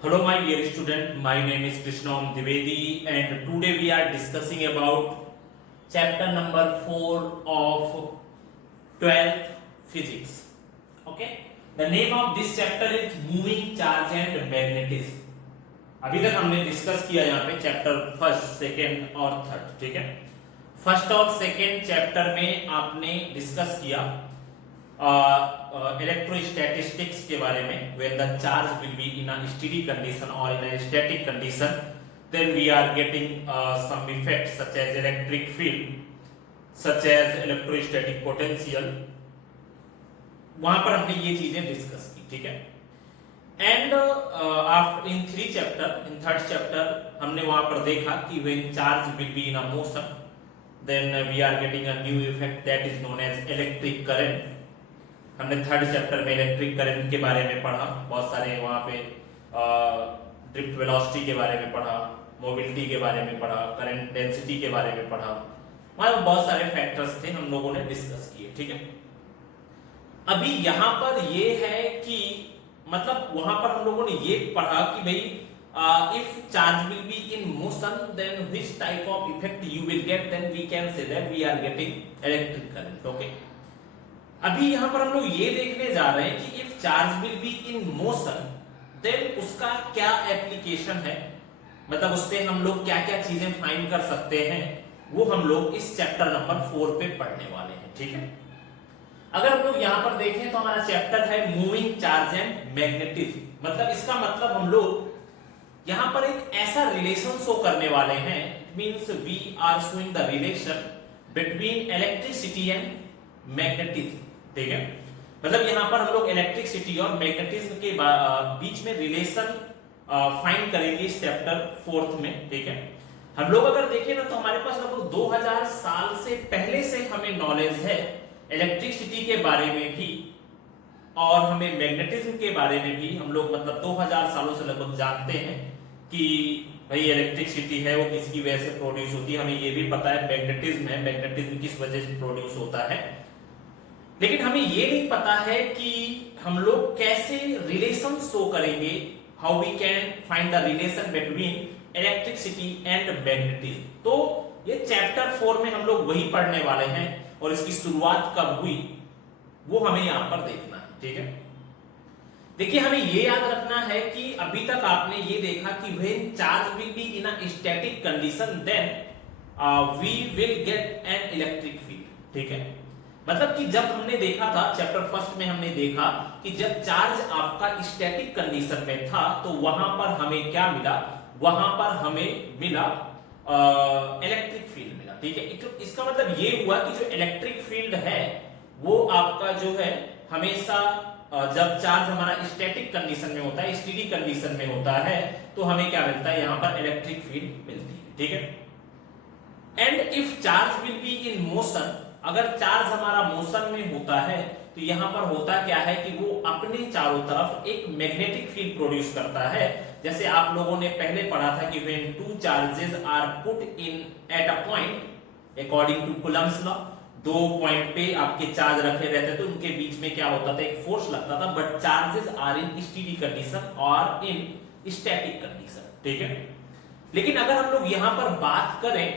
Hello, my dear student. My name is Krishnam Dwivedi, and today we are discussing about chapter number 4 of 12th physics. Okay. The name of this chapter is moving charge and magnetism. अभी तक हमने discuss किया यहाँ पे chapter first, second और third. ठीक है. First और सेकेंड चैप्टर में आपने डिस्कस किया इलेक्ट्रोस्टैटिस्टिक्स के बारे में. When the charge will be in a steady condition और in a static condition, then we are getting some effects such as electric field, such as electrostatic potential. वहां पर हमने ये चीजें डिस्कस की. ठीक है. And after in three chapter, in third chapter हमने वहां पर देखा कि when charge will be in a motion, then we are getting a new effect that is known as electric current. हमने थर्ड चैप्टर में इलेक्ट्रिक करंट के बारे में पढ़ा. बहुत सारे वहां पे ड्रिफ्ट वेलोसिटी के बारे में पढ़ा, मोबिलिटी के बारे में पढ़ा, करंट डेंसिटी के बारे में पढ़ा. वहां बहुत सारे फैक्टर्स थे, हम लोगों ने डिस्कस किए. ठीक है. अभी यहां पर ये है कि मतलब वहां पर हम लोगों ने ये पढ़ा कि भाई if charge will be in motion, then which type of effect you will get, then we can say that we are getting electric current. Okay. अभी यहां पर हम लोग ये देखने जा रहे हैं कि if charge will be in motion, then उसका क्या एप्लीकेशन है, मतलब उससे हम लोग क्या क्या चीजें फाइंड कर सकते हैं, वो हम लोग इस चैप्टर नंबर 4 पे पढ़ने वाले हैं. ठीक है. अगर हम लोग यहां पर देखें तो हमारा चैप्टर है मूविंग चार्ज एंड मैग्नेटिज्म. मतलब इसका मतलब हम लोग यहां पर एक ऐसा रिलेशन शो करने वाले हैं. Means we are showing the relation between electricity and magnetism. ठीक है. मतलब यहां पर हम लोग इलेक्ट्रिसिटी और मैग्नेटिज्म के बीच में रिलेशन फाइंड करेंगे इस चैप्टर 4 में. ठीक है. हम लोग अगर देखें ना तो हमारे पास लगभग 2000 साल से पहले से हमें नॉलेज है इलेक्ट्रिसिटी के बारे में भी और हमें मैग्नेटिज्म के बारे में भी. हम लोग मतलब 2000 सालों से लगभग जानते हैं कि भाई इलेक्ट्रिसिटी है वो किसकी वजह से प्रोड्यूस होती है. हमें ये भी पता है मैग्नेटिज्म है, मैग्नेटिज्म किस वजह से प्रोड्यूस होता है. लेकिन हमें ये नहीं पता है कि हम लोग कैसे रिलेशन शो करेंगे, how we can find the relation between electricity and magnetism. तो ये चैप्टर 4 में हम लोग वही पढ़ने वाले हैं और इसकी शुरुआत कब हुई वो हमें यहां पर देखना है. ठीक है. देखिए हमें ये याद रखना है कि अभी तक आपने ये देखा कि when charge will be in a static condition, then we will get an electric field. ठीक है. मतलब कि जब हमने देखा था चैप्टर फर्स्ट में, हमने देखा कि जब चार्ज आपका स्टैटिक कंडीशन में था तो वहां पर हमें क्या मिला, वहां पर हमें मिला इलेक्ट्रिक फील्ड मिला. ठीक है. इसका मतलब ये हुआ कि जो इलेक्ट्रिक फील्ड है वो आपका जो है हमेशा जब चार्ज हमारा स्टैटिक कंडीशन में होता है, स्टेडी कंडीशन में होता है, तो हमें क्या मिलता है, यहां पर इलेक्ट्रिक फील्ड मिलती है. ठीक है. And if charge will be in motion, अगर चार्ज हमारा मोशन में होता है तो यहां पर होता क्या है कि वो अपने चारों तरफ एक मैग्नेटिक फील्ड प्रोड्यूस करता है. जैसे आप लोगों ने पहले पढ़ा था कि when two charges are put in at a point according to Coulomb's law, दो पॉइंट पे आपके चार्ज रखे रहते तो उनके बीच में क्या होता था, एक फोर्स लगता था. But charges are in steady condition और इन स्टैटिक कंडीशन. ठीक है. लेकिन अगर हम लोग यहां पर बात करें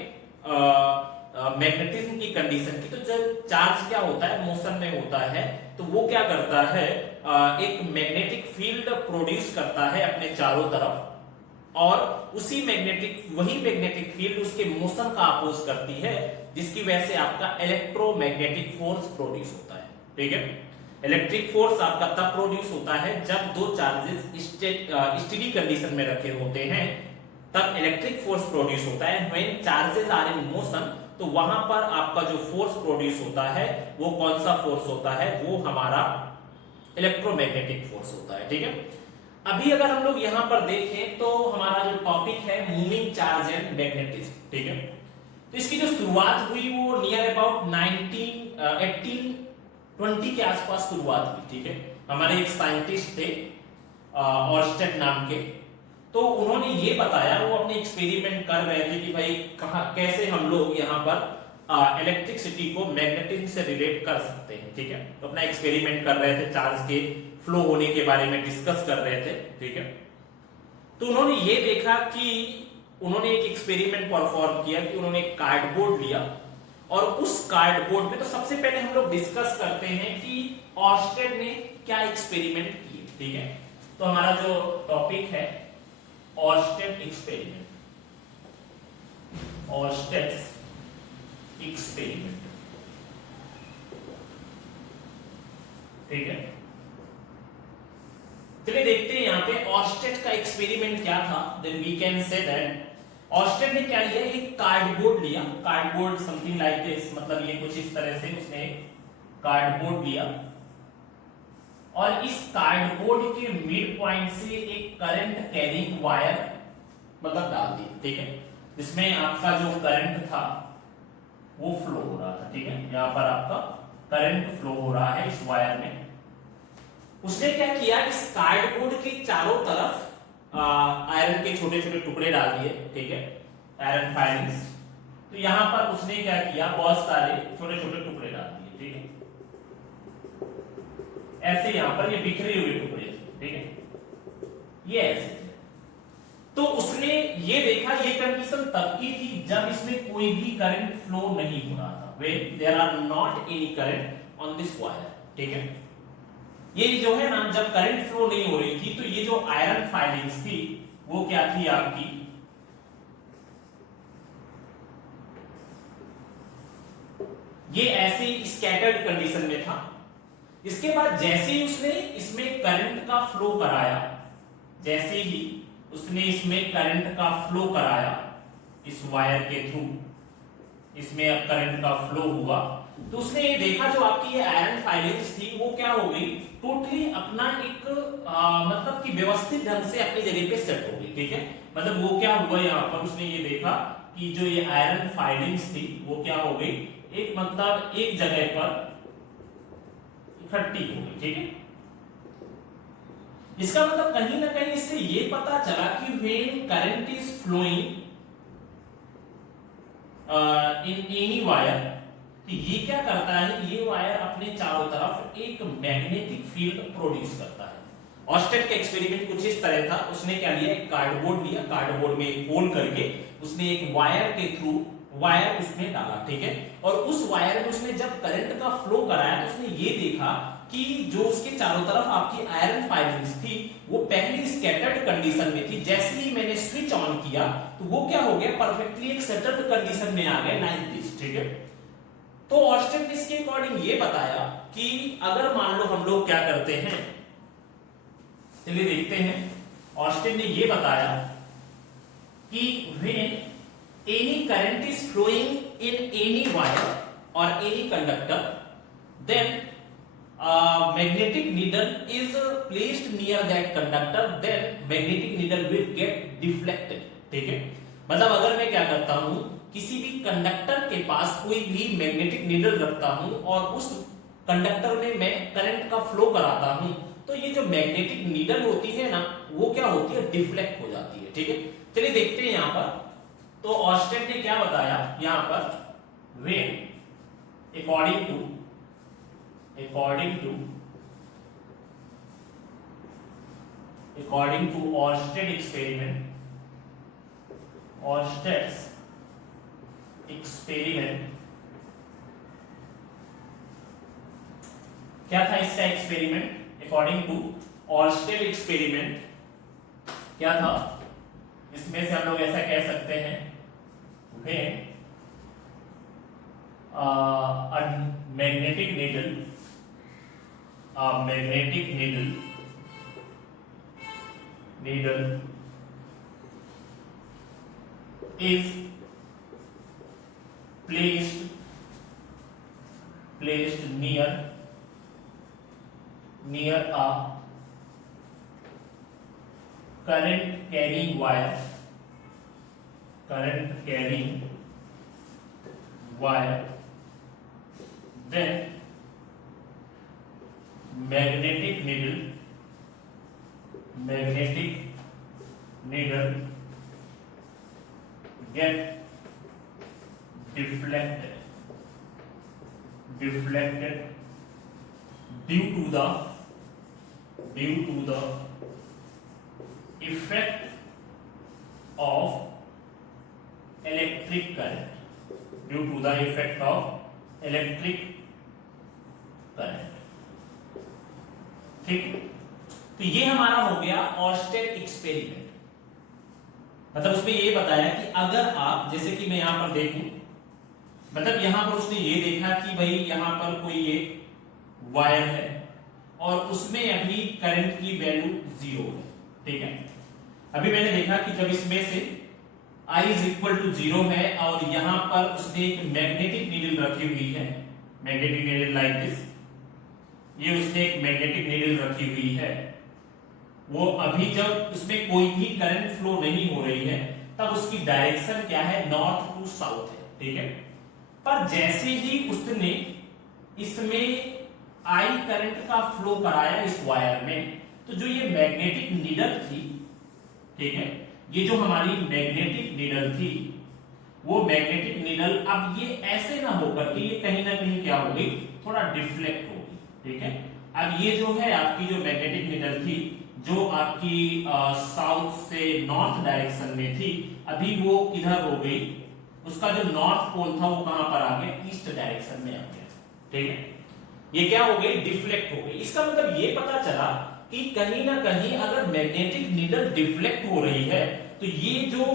मैग्नेटिज्म की कंडीशन की, तो जब चार्ज क्या होता है, मोशन में होता है, तो वो क्या करता है, एक मैग्नेटिक फील्ड प्रोड्यूस करता है अपने चारों तरफ और वही मैग्नेटिक फील्ड उसके मोशन का अपोज करती है, जिसकी वजह से आपका इलेक्ट्रोमैग्नेटिक फोर्स प्रोड्यूस होता है. ठीक है. इलेक्ट्रिक फोर्स आपका तब प्रोड्यूस होता है जब दो चार्जेस स्टेडी कंडीशन में रखे होते हैं, तब इलेक्ट्रिक फोर्स प्रोड्यूस होता है. When charges are in motion, तो वहां पर आपका जो फोर्स प्रोड्यूस होता है वो कौन सा फोर्स होता है, वो हमारा इलेक्ट्रोमैग्नेटिक फोर्स होता है. ठीक है. अभी अगर हम लोग यहां पर देखें तो हमारा जो टॉपिक है मूविंग चार्ज एंड मैग्नेटिज्म. ठीक है. तो इसकी जो शुरुआत हुई वो नियर अबाउट 1820 के आसपास शुरुआत हुई. ठीक है. हमारे एक साइंटिस्ट थे ऑर्स्टेड नाम के, तो उन्होंने ये बताया, वो अपने एक्सपेरिमेंट कर रहे थे कि भाई कैसे हम लोग यहाँ पर इलेक्ट्रिसिटी को मैग्नेटिज्म से रिलेट कर सकते हैं. ठीक है. तो अपना एक्सपेरिमेंट कर रहे थे, चार्ज के फ्लो होने के बारे में डिस्कस कर रहे थे. ठीक है. तो उन्होंने ये देखा कि उन्होंने एक एक्सपेरिमेंट परफॉर्म किया कि उन्होंने एक कार्डबोर्ड लिया और उस कार्डबोर्ड में, तो सबसे पहले हम लोग डिस्कस करते हैं कि ऑर्स्टेड ने क्या एक्सपेरिमेंट किए, ठीक है। तो हमारा जो टॉपिक है ऑर्स्टेड एक्सपेरिमेंट, ऑर्स्टेड्स एक्सपेरिमेंट, ठीक है। चलिए देखते हैं यहाँ पे ऑर्स्टेड का एक्सपेरिमेंट क्या था। Then we can say that Oersted ने क्या लिया, एक कार्डबोर्ड लिया, कार्डबोर्ड समथिंग लाइक दिस, मतलब ये कुछ इस तरह से उसने कार्डबोर्ड लिया और इस कार्डबोर्ड के मिड पॉइंट से एक करंट कैरिंग वायर मतलब डाल दी, ठीक है। इसमें आपका जो करंट था वो फ्लो हो रहा था, ठीक है। यहाँ पर आपका करंट फ्लो हो रहा है इस वायर में। उसने क्या किया, इस कार्डबोर्ड के चारों तरफ आयरन के छोटे छोटे टुकड़े डाल दिए, ठीक है, आयरन फाइलिंग्स। तो यहां पर उसने क्या किया, बहुत सारे छोटे छोटे टुकड़े डाल दिए, ठीक है, ऐसे यहां पर ये बिखरे हुए टुकड़े, ठीक है, ये ऐसे। तो उसने ये देखा, ये कंडीशन तब की थी जब इसमें कोई भी करंट फ्लो नहीं हो रहा था, when there are not any current on this wire, ठीक है। ये जो है ना, जब करंट फ्लो नहीं हो रही थी तो ये जो आयरन फाइलिंग्स थी वो क्या थी आपकी, ये ऐसे स्कैटर्ड कंडीशन में था। इसके बाद जैसे ही उसने इसमें करंट का फ्लो कराया, जैसे ही उसने इसमें करंट का फ्लो कराया इस वायर के थ्रू, इसमें अब करंट का फ्लो हुआ, तो उसने ये देखा जो आपकी ये आयरन फाइलिंग्स थी वो क्या हो गई, टोटली अपना एक मतलब कि व्यवस्थित ढंग से अपनी जगह पे सेट हो गई, ठीक है। मतलब वो क्या हुआ, यहाँ पर उसने ये देखा कि जो ये आयरन फाइलिंग्स थी वो क्या हो गई, एक मतलब एक जगह पर इकट्ठी हो गई, ठीक है। इसका मतलब कहीं ना कहीं इससे ये पता चला कि when current is flowing in any wire, तो ये क्या करता है, ये वायर अपने चारों तरफ एक मैग्नेटिक फील्ड प्रोड्यूस करता है। ऑर्स्टेड का एक्सपेरिमेंट कुछ इस तरह था, उसने क्या लिया, एक कार्डबोर्ड लिया, कार्डबोर्ड में एक होल करके उसने एक वायर के थ्रू वायर उसमें डाला, ठीक है। और उस वायर में उसने जब करंट का फ्लो कराया तो उसने ये देखा कि जो उसके चारों तरफ आपकी आयरन फाइलिंग्स थी वो पहले स्कैटर्ड कंडीशन में थी, जैसे ही मैंने स्विच ऑन किया तो वो क्या हो गया, परफेक्टली एक सेटल्ड कंडीशन में आ गए लाइक दिस, ठीक है। तो ऑर्स्टेड ने इसके अकॉर्डिंग ये बताया कि अगर मान लो हम लोग क्या करते हैं, चलिए देखते हैं। ऑर्स्टेड ने ये बताया कि when any current is flowing in any wire और any conductor, then magnetic needle is placed near that conductor, then magnetic needle will get deflected, ठीक है। मतलब अगर मैं क्या करता हूं, किसी भी कंडक्टर के पास कोई भी मैग्नेटिक नीडल रखता हूं और उस कंडक्टर में मैं करंट का फ्लो कराता हूं, तो ये जो मैग्नेटिक नीडल होती है ना वो क्या होती है, डिफ्लेक्ट हो जाती है, ठीक है। चलिए देखते हैं यहां पर। तो ऑर्स्टेड ने क्या बताया यहां पर, when according to Orsted experiment, Orsted's experiment, क्या था इसका experiment, according to Oersted experiment क्या था, इसमें से हम लोग ऐसा कह सकते हैं, when a magnetic needle is placed near a current carrying wire, then magnetic needle get deflected due to the effect of electric current due to the effect of electric current. ठीक, तो ये हमारा हो गया ऑर्स्टेड एक्सपेरिमेंट। मतलब उसमें ये बताया कि अगर आप, जैसे कि मैं यहां पर देखूं, मतलब यहां पर उसने ये देखा कि भाई यहां पर कोई ये वायर है और उसमें अभी करंट की वैल्यू 0 है। ठीक है, अभी मैंने देखा कि जब इसमें से I इज इक्वल टू 0 है और यहां पर उसने एक मैग्नेटिक नीडल रखी हुई है, मैग्नेटिक नीडल लाइक दिस, ये उसने एक मैग्नेटिक नीडल रखी हुई है, वो अभी जब उसमें कोई भी करंट फ्लो नहीं हो रही है तब उसकी डायरेक्शन क्या है, नॉर्थ टू साउथ है। ठीक है, पर जैसे ही उसने इसमें आई करंट का फ्लो कराया इस वायर में, तो जो ये मैग्नेटिक नीडल थी, ठीक है, ये जो हमारी मैग्नेटिक नीडल थी, वो मैग्नेटिक नीडल अब ये ऐसे ना होकर के ये कहीं ना कहीं क्या होगी, थोड़ा डिफ्लेक्ट होगी। ठीक है, अब ये जो है आपकी जो मैग्नेटिक नीडल थी, जो आपकी साउथ से नॉर्थ डायरेक्शन में थी, अभी वो किधर हो गई, उसका जो नॉर्थ पोल था वो कहां पर आ गया, ईस्ट डायरेक्शन में आ गया। ठीक है, ये क्या हो गई, डिफ्लेक्ट हो गई। इसका मतलब ये पता चला कि कहीं ना कहीं अगर मैग्नेटिक नीडल डिफ्लेक्ट हो रही है तो ये जो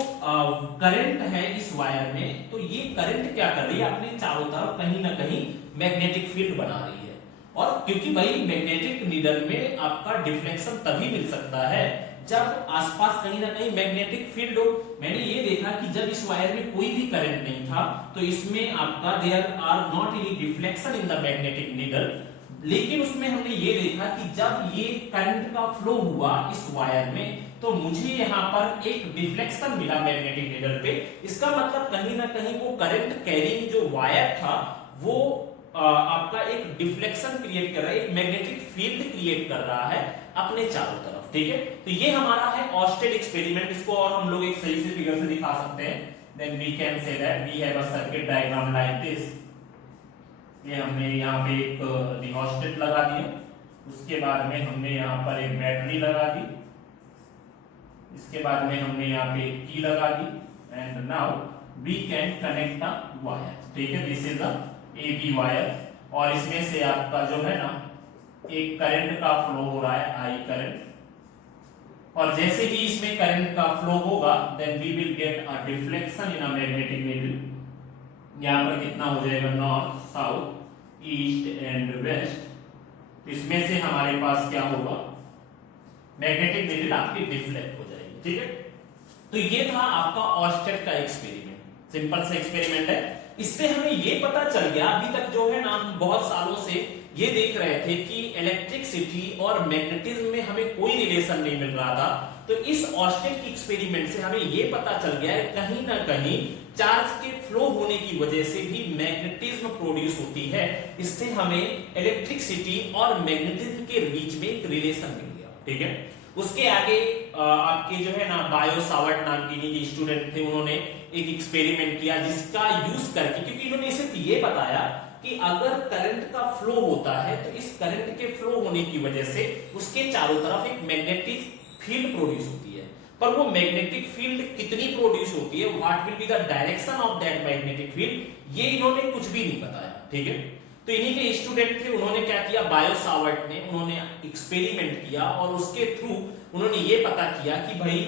करंट है इस वायर में, तो ये करंट क्या कर रही है, अपने चारों तरफ कहीं ना कहीं मैग्नेटिक फील्ड बना रही है। और क्योंकि भाई मैग्नेटिक नीडल में आपका डिफ्लेक्शन तभी मिल सकता है जब आसपास कहीं ना कहीं मैग्नेटिक फील्ड हो। मैंने ये देखा कि जब इस वायर में कोई भी करंट नहीं था तो इसमें आपका there are not any deflection in the magnetic needle, लेकिन उसमें हमने ये देखा कि जब ये करंट का फ्लो हुआ इस वायर में तो मुझे यहाँ पर एक डिफ्लेक्शन मिला मैग्नेटिक नीडल पे। इसका मतलब कहीं ना कहीं वो करंट कैरिंग जो वायर था वो आपका एक डिफ्लेक्शन क्रिएट कर रहा है, एक मैग्नेटिक फील्ड क्रिएट कर रहा है अपने चारों तरफ। ठीक है, तो ये हमारा है ऑर्स्टेड एक्सपेरिमेंट। इसको और हम लोग एक सही से फिगर से दिखा सकते हैं। Then we can say that we have a circuit diagram like this. ये हमने यहाँ पे एक रिओस्टेट लगा दिया, उसके बाद में हमने यहाँ पर एक बैटरी लगा दी, इसके बाद में हमने यहाँ पे एक की लगा दी, and now we can connect the wire. ठीक है, this is the AB wire, और इसमें से आपका जो है ना एक करंट का फ्लो हो रहा है, I करंट, और जैसे ही इसमें करंट का फ्लो होगा then we will get a deflection in a magnetic needle. यहाँ पर कितना हो जाएगा, north, south, east and west. इसमें से हमारे पास क्या होगा, मैग्नेटिक नीडल आपकी डिफ्लेक्ट हो जाएगी। ठीक है, तो ये था आपका ऑर्स्टेड का एक्सपेरिमेंट। सिंपल सा एक्सपेरिमेंट है। इससे हमें ये पता चल गया, अभी तक जो है ना हम बहुत सालों से ये देख रहे थे कि इलेक्ट्रिसिटी और मैग्नेटिज्म में हमें कोई रिलेशन नहीं मिल रहा था। तो इस ऑर्स्टेड के एक्सपेरिमेंट से हमें ये पता चल गया है कहीं ना कहीं चार्ज के फ्लो होने की वजह से भी मैग्नेटिज्म प्रोड्यूस होती है। इससे हमें इलेक्ट्रिसिटी और मैग्नेटिज्म के बीच में एक रिलेशन मिल गया। ठीक है, उसके आगे आपके जो है ना बायो सावर्ट नाम की स्टूडेंट थे, उन्होंने एक एक्सपेरिमेंट किया जिसका यूज करके, क्योंकि इन्होंने सिर्फ ये बताया कि अगर करंट का फ्लो होता है तो इस करंट के फ्लो होने की वजह से उसके चारों तरफ एक मैग्नेटिक फील्ड प्रोड्यूस होती है, पर वो मैग्नेटिक फील्ड कितनी प्रोड्यूस होती है, what will be the direction of that magnetic field, ये इन्होंने कुछ भी नहीं बताया। ठीक है, तो इन्हीं के स्टूडेंट थे, उन्होंने क्या किया, बायो सावर्ट ने उन्होंने एक्सपेरिमेंट किया और उसके थ्रू उन्होंने ये पता किया कि भाई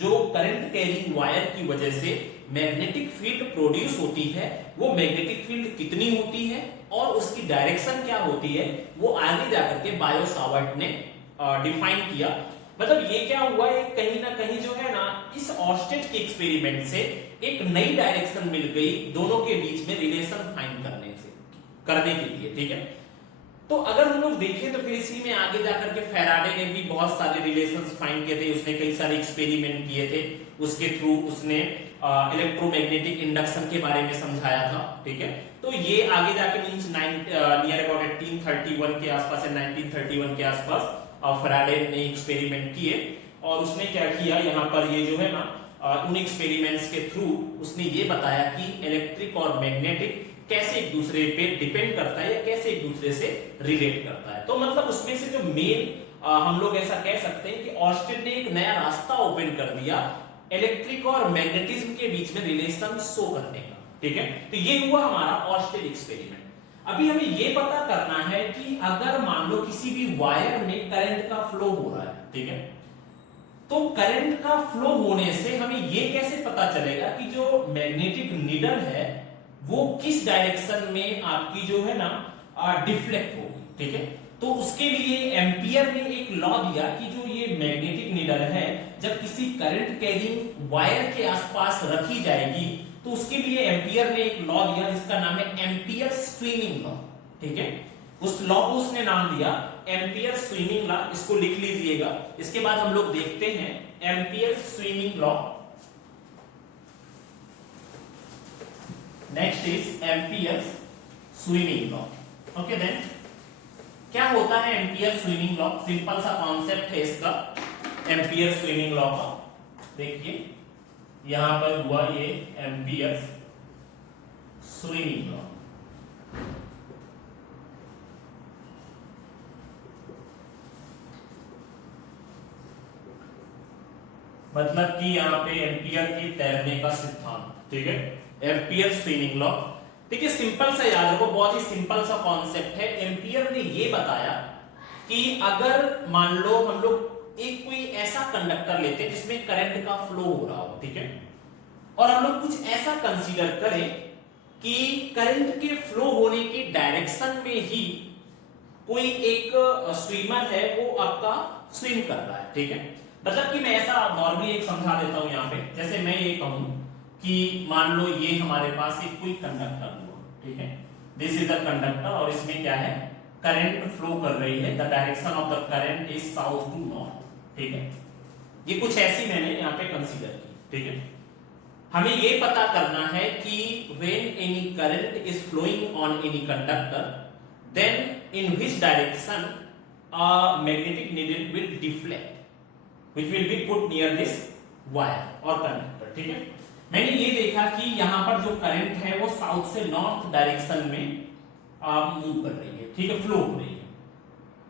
जो करंट कैरिंग वायर की वजह से मैग्नेटिक फील्ड प्रोड्यूस होती है वो मैग्नेटिक फील्ड कितनी होती है और उसकी डायरेक्शन क्या होती है, वो आगे जाकर के बायो सावर्ट ने डिफाइन किया। मतलब ये क्या हुआ है, कहीं ना कहीं जो है ना इस ऑर्स्टेड के एक्सपेरिमेंट से एक नई डायरेक्शन मिल गई दोनों के बीच में रिलेशन फाइंड करने के लिए। ठीक है, तो अगर हम लोग देखें तो फिर इसी में आगे जाकर के फैराडे ने भी बहुत सारे रिलेशंस फाइंड किए थे, उसने कई सारे एक्सपेरिमेंट किए थे, उसके थ्रू उसने इलेक्ट्रोमैग्नेटिक इंडक्शन के बारे में समझाया था। ठीक है, तो ये आगे जाके मींस नियर अबाउट 1831 के आसपास या 1931 के आसपास फैराडे ने एक्सपेरिमेंट किए और उसने क्या किया, यहाँ पर ये जो है ना उन एक्सपेरिमेंट्स के थ्रू उसने ये बताया कि इलेक्ट्रिक और मैग्नेटिक कैसे एक दूसरे पे डिपेंड करता है या कैसे एक दूसरे से रिलेट करता है। तो मतलब उसमें से जो मेन हम लोग ऐसा कह सकते हैं कि ऑर्स्टेड ने एक नया रास्ता ओपन कर दिया इलेक्ट्रिक और मैग्नेटिज्म के बीच में रिलेशन शो करने का। ठीक है, तो ये हुआ हमारा ऑर्स्टेड एक्सपेरिमेंट। अभी हमें ये पता करना है कि अगर मान लो किसी भी वायर में करंट का फ्लो हो रहा है, ठीक है, तो करंट का फ्लो होने से हमें ये कैसे पता चलेगा कि जो मैग्नेटिक नीडल है वो किस डायरेक्शन में आपकी जो है ना डिफ्लेक्ट होगी। ठीक है, तो उसके लिए एम्पियर ने एक लॉ दिया कि जो ये मैग्नेटिक नीडल है जब किसी करंट कैरिंग वायर के आसपास रखी जाएगी तो उसके लिए एम्पियर ने एक लॉ दिया जिसका नाम है एम्पियर स्विंगिंग लॉ। ठीक है, उस लॉ को उसने नाम दिया एम्पियर स्विंगिंग लॉ, इसको लिख लीजिएगा। इसके बाद हम लोग देखते हैं Ampere swinging law. Next is Ampere swinging law. Okay, then क्या होता है एम्पियर स्विंगिंग लॉ? सिंपल सा कॉन्सेप्ट है इसका एम्पियर स्विंगिंग लॉ का। देखिए यहां पर हुआ ये एम्पियर स्विंगिंग लॉ। मतलब कि यहां पे एम्पियर के तैरने का सिद्धांत। ठीक है, एम्पियर स्विंगिंग लॉ। देखिए सिंपल सा याद रखो, बहुत ही सिंपल सा कॉन्सेप्ट है। एम्पियर ने ये बताया कि अगर मान लो हम लोग एक कोई ऐसा कंडक्टर लेते हैं जिसमें करंट का फ्लो हो रहा हो, ठीक है, और हम लोग कुछ ऐसा कंसीडर करें कि करंट के फ्लो होने की डायरेक्शन में ही कोई एक स्विमर है वो आपका स्विम कर रहा है। ठीक है, मतलब कि मैं ऐसा नॉर्मली एक समझा देता हूं यहां पे। जैसे मैं ये कहूं कि मान लो ये हमारे पास एक कोई कंडक्टर हुआ, ठीक है, दिस इज अ कंडक्टर और इसमें क्या है, करंट फ्लो कर रही है। The direction of the current is south to north. ठीक है, ये कुछ ऐसी मैंने यहां पे कंसीडर की। ठीक है, हमें ये पता करना है कि when any current is flowing on any conductor then in which direction a magnetic needle will deflect which will be put near this wire और कंडक्टर। ठीक है, मैंने ये देखा कि यहां पर जो करंट है वो साउथ से नॉर्थ डायरेक्शन में मूव कर रही है। ठीक है, फ्लो हो रही है।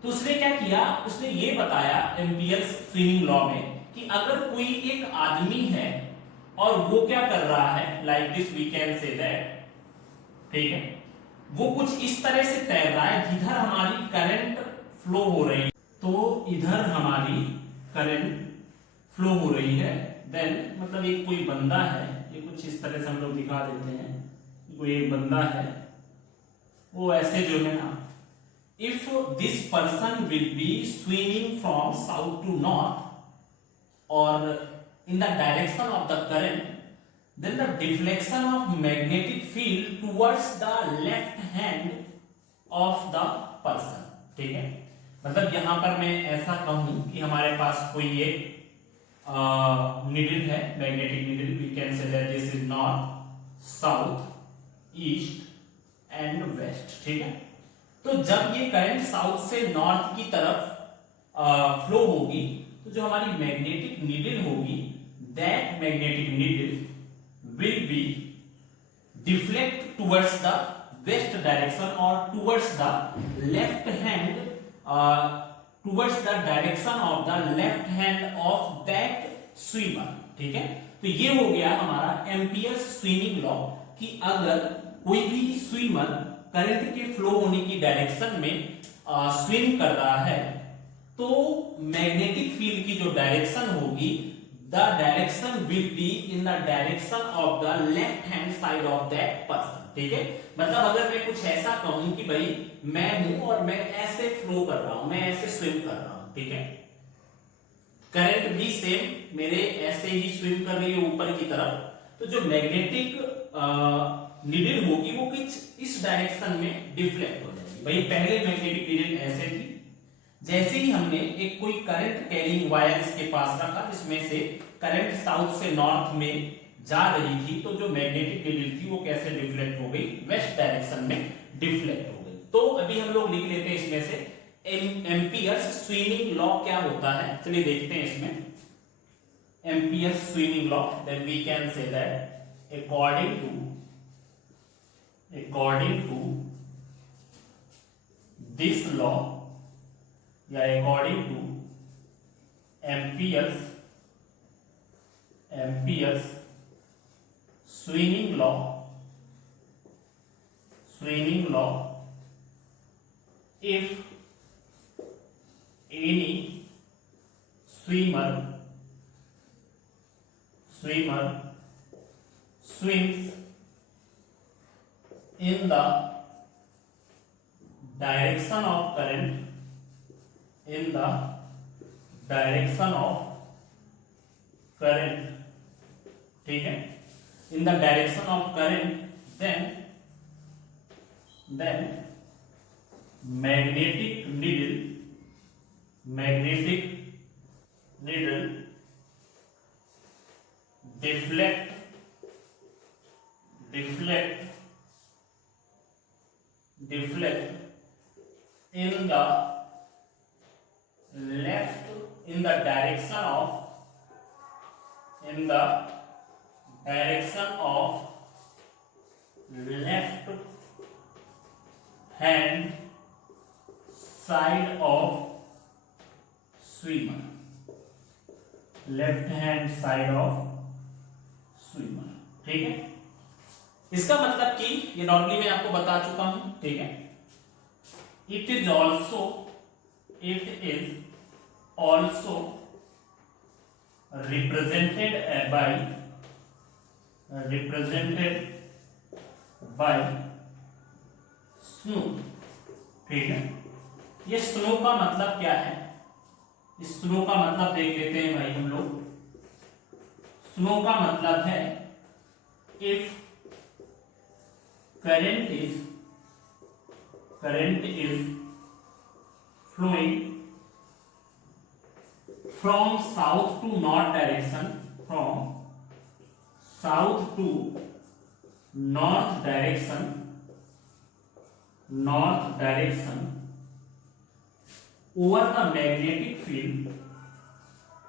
तो उसने क्या किया, उसने ये बताया एम्पियर स्विंगिंग लॉ में कि अगर कोई एक आदमी है और वो क्या कर रहा है, like this we can say that, ठीक है, वो कुछ इस तरह से तैर रहा है जिधर हमारी करंट फ्लो हो रही है, तो इधर हमारी करंट फ्लो हो रही है। देन मतलब एक कोई बंदा है, ये कुछ इस तरह से हम लोग दिखा देते हैं, कोई एक बंदा है वो ऐसे जो है ना, if this person will be swimming from south to north और in the direction of the current then the deflection of magnetic field towards the left hand of the person। ठीक है, मतलब यहां पर मैं ऐसा कहूं कि हमारे पास कोई एक नीडल है, magnetic needle, we can say that this is north, south, east and west. ठीक है, तो जब ये करंट साउथ से नॉर्थ की तरफ फ्लो होगी तो जो हमारी मैग्नेटिक नीडल होगी, that magnetic needle will be deflect towards the west direction or towards the left hand towards the direction of the left hand of that swimmer। ठीक है, तो ये हो गया हमारा एम्पियर स्विमिंग लॉ कि अगर कोई भी स्विमर करंट के फ्लो होने की डायरेक्शन में स्विम कर रहा है तो मैग्नेटिक फील्ड की जो डायरेक्शन होगी, the direction will be in the direction of the left hand side of that person। ठीक है, मतलब अगर मैं कुछ ऐसा कहूं कि भाई मैं हूं और मैं ऐसे फ्लो कर रहा हूं, मैं ऐसे स्विम कर रहा हूं, ठीक है, करंट भी सेम मेरे ऐसे ही स्विम कर रही है ऊपर की तरफ, तो जो मैग्नेटिक नीडल होगी वो कुछ इस डायरेक्शन में डिफ्लेक्ट हो जाएगी। भाई पहले मैग्नेटिक नीडल ऐसे थी, जैसे ही हमने एक कोई करंट कैरिंग वायर इसके पास रखा जिसमें से करंट साउथ से नॉर्थ में जा रही थी, तो जो मैग्नेटिक नीडल थी वो कैसे डिफ्लेक्ट हो गई, वेस्ट डायरेक्शन में डिफ्लेक्ट हो गई। तो अभी हम लोग लिख लेते हैं इसमें से एम्पियर स्विमिंग लॉ क्या होता है, चलिए देखते हैं इसमें। Ampere swimming law, then we can say that according to this law या according to Ampere's swimming law if any swimmer swims in the direction of current ठीक है, in the direction of current, then magnetic needle deflect in the left, in the direction of left hand side of swimmer, ठीक है। इसका मतलब कि ये normally मैं आपको बता चुका हूं, ठीक है। It is also represented by snow, ठीक है। ये स्नो का मतलब क्या है, स्नो का मतलब देख लेते हैं भाई हम लोग। स्नो का मतलब है if current is flowing from south to north direction,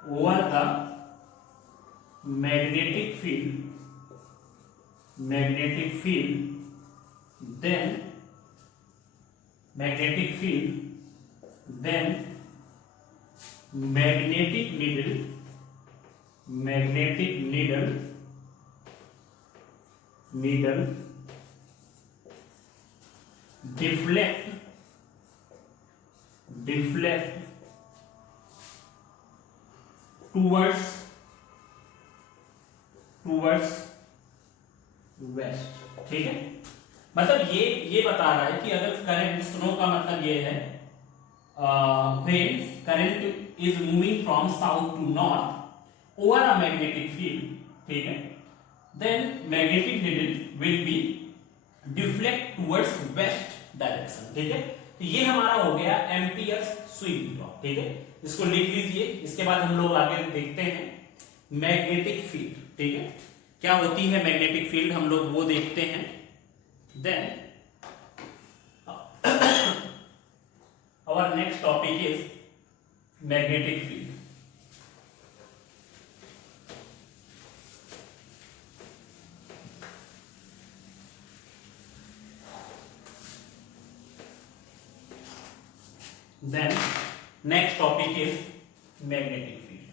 over the magnetic field, then magnetic needle deflect towards west, ठीक है। मतलब ये बता रहा है कि अगर करंट, स्नो का मतलब ये है when current is moving from south to north over a magnetic field, ठीक है, then magnetic needle will be deflect towards west direction, ठीक है। तो ये हमारा हो गया एम्पियर्स स्विमिंग लॉ, ठीक है। इसको लिख लीजिए। इसके बाद हम लोग आगे देखते हैं मैग्नेटिक फील्ड, ठीक है। क्या होती है मैग्नेटिक फील्ड, हम लोग वो देखते हैं। Then our next topic is magnetic field. Then next topic is magnetic field.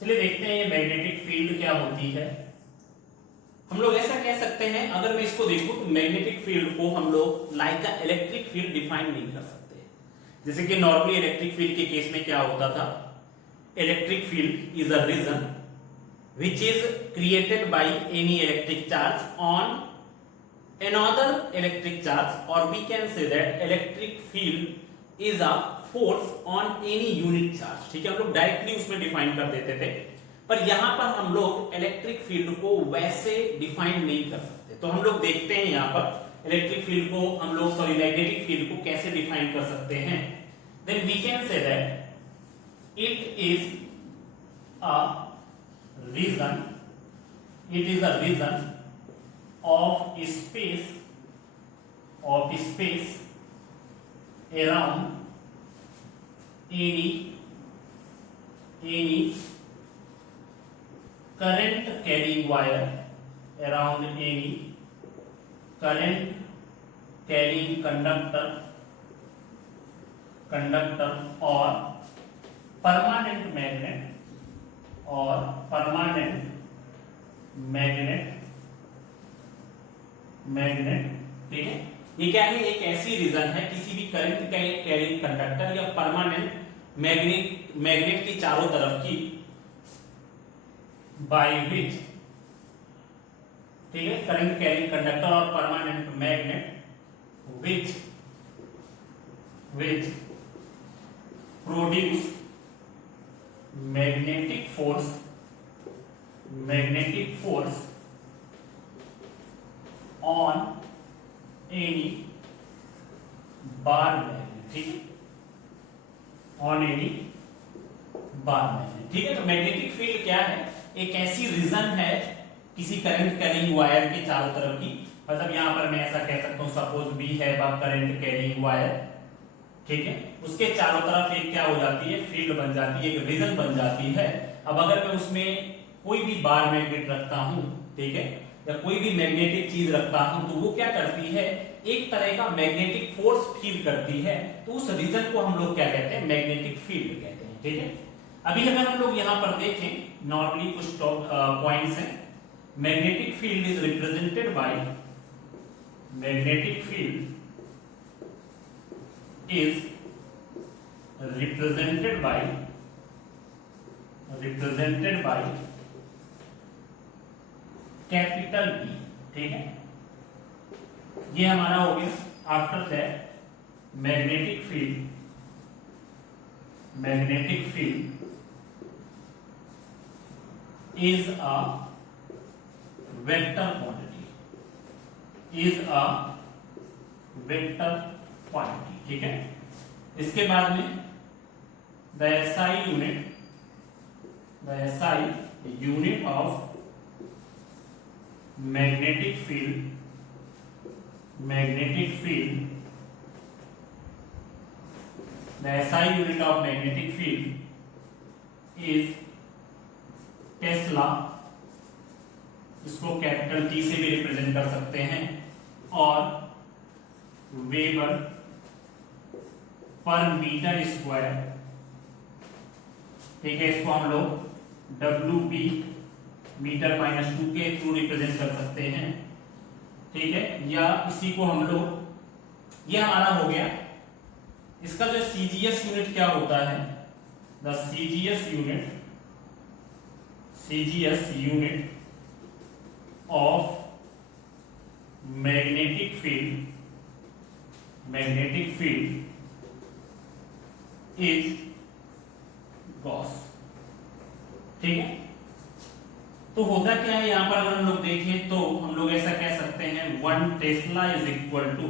चलिए देखते हैं ये मैग्नेटिक फील्ड क्या होती है। हम लोग ऐसा कह सकते हैं, अगर मैं इसको देखूं तो मैग्नेटिक फील्ड को हम लोग like a electric field define नहीं कर सकते। जैसे कि नॉर्मली इलेक्ट्रिक फील्ड के केस में क्या होता था, electric field is a region which is created by any electric charge on another electric charge, or we can say that electric field is a force on any unit charge, ठीक है। हम लोग directly उसमें define कर देते थे, पर यहां पर हम लोग इलेक्ट्रिक फील्ड को वैसे डिफाइन नहीं कर सकते। तो हम लोग देखते हैं यहां पर इलेक्ट्रिक फील्ड को हम लोग मैग्नेटिक फील्ड को कैसे डिफाइन कर सकते हैं। Then we can say that it is a region of space around any current carrying wire, around any current carrying conductor conductor और परमानेंट मैग्नेट और परमानेंट मैग्नेट ठीक है। ये क्या है, एक ऐसी रीजन है किसी भी करंट कैरिंग कंडक्टर या परमानेंट मैग्नेट की चारों तरफ की बाय विच ठीक है, करंट कैरिंग कंडक्टर और permanent magnet which produce magnetic force on any bar magnet ठीक है, on any bar magnet ठीक है। तो मैग्नेटिक फील्ड क्या है, एक ऐसी रीजन है किसी करंट कैरिंग वायर के चारों तरफ की, मतलब यहां पर मैं ऐसा कह सकता हूं सपोज बी है करंट कैरिंग वायर ठीक है, उसके चारों तरफ एक क्या हो जाती है, फील्ड बन जाती है, एक रीजन बन जाती है। अब अगर मैं उसमें कोई भी बार मैग्नेट रखता हूं ठीक है, या कोई भी मैग्नेटिक चीज रखता हूं, तो वो क्या करती है, एक तरह का मैग्नेटिक फोर्स फील करती है, तो उस रीजन को हम लोग क्या कहते हैं, मैग्नेटिक फील्ड कहते हैं ठीक है। अभी अगर हम लोग यहां पर देखें नॉर्मली कुछ पॉइंट्स हैं, magnetic field is represented bye magnetic field is represented by capital B ठीक है, ये हमारा हो गया। After that magnetic field is a vector quantity ठीक है। इसके बाद में the SI unit of magnetic field is Tesla, इसको कैपिटल T से भी रिप्रेजेंट कर सकते हैं, और वेबर पर मीटर स्क्वायर ठीक है, इसको हम लोग WB मीटर-2 के थ्रू रिप्रेजेंट कर सकते हैं ठीक है, या इसी को हम लोग, ये हमारा हो गया। इसका जो CGS यूनिट क्या होता है, the CGS unit of magnetic field is Gauss ठीक है। तो होता क्या है यहां पर, अगर हम लोग देखें तो हम लोग ऐसा कह सकते हैं 1 टेस्ला इज इक्वल टू